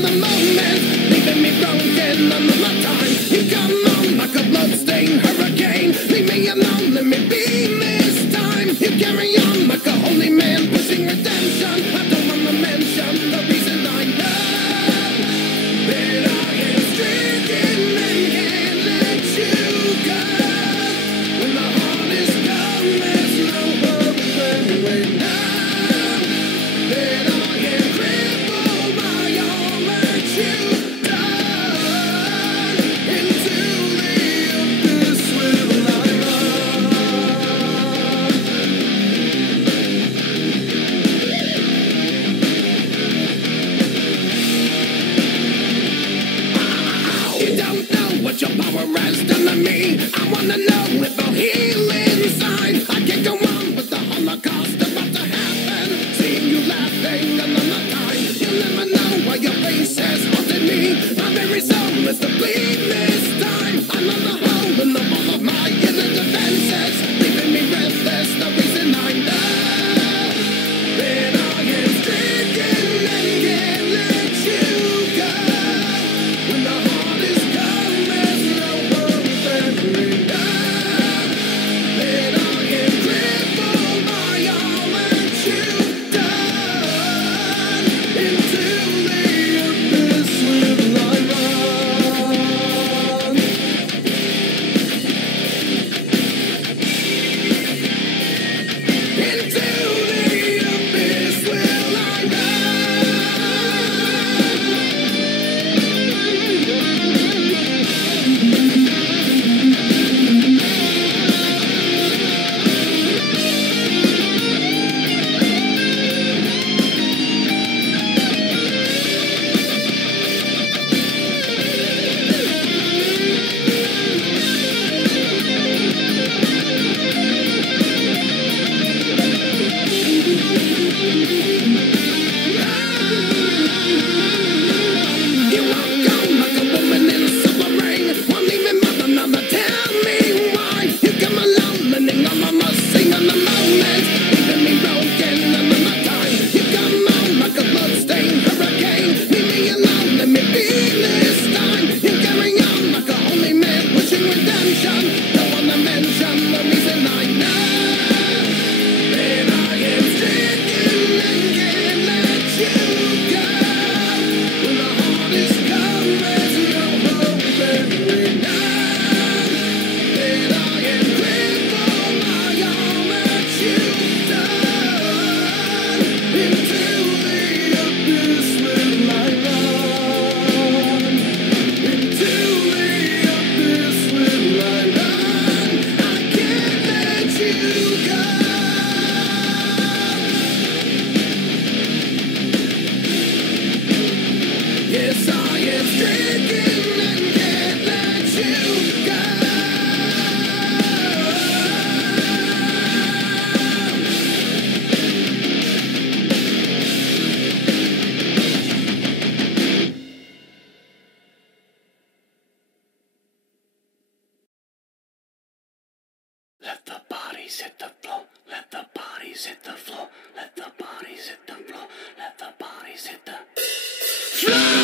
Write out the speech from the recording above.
in the moment, leaving me broken another time. You come on like a bloodstained hurricane. Leave me alone, let me be this time. You carry on like a holy man, pushing redemption. I don't wanna mention the reason I know that I am stricken and can't let you go. When the heart is gone, there's no hope anyway. Now that I am crippled by all that you've done, into the abyss will I run. You don't know what your power has done to me. I wanna know if I'll heal inside. I can't go on with the Holocaust about to happen. Seeing you laughing another time. You'll never know why your face has haunted me. My very soul is to bleed this time. Another hole in the wall of my inner defenses, leaving me breathless. The reason I know that I am stricken and can't let you go. When the heart is gone, there's no hope anyway. Now that I am crippled by all that you've done, into the abyss will I run. Into the abyss will I run. You walk on like a woman in suffering. Won't even mother, never tell me why. You come along, leaning on my mercy on the moment, leaving me broken another time. You come on like a bloodstained hurricane. Leave me alone, let me be this time. You carry on like a holy man, pushing redemption. Don't wanna mention the reason I know that I am stricken and can't let you go. When the heart is gone, there's no hope anyway. Now that I am crippled by all that you've done, into the abyss will I run. Into the abyss will I run. I can't let you go. Yes, I am stricken and can't let you go. Let the bodies hit the floor. Let the bodies hit the floor. Let the bodies hit the floor. Let the bodies hit the floor.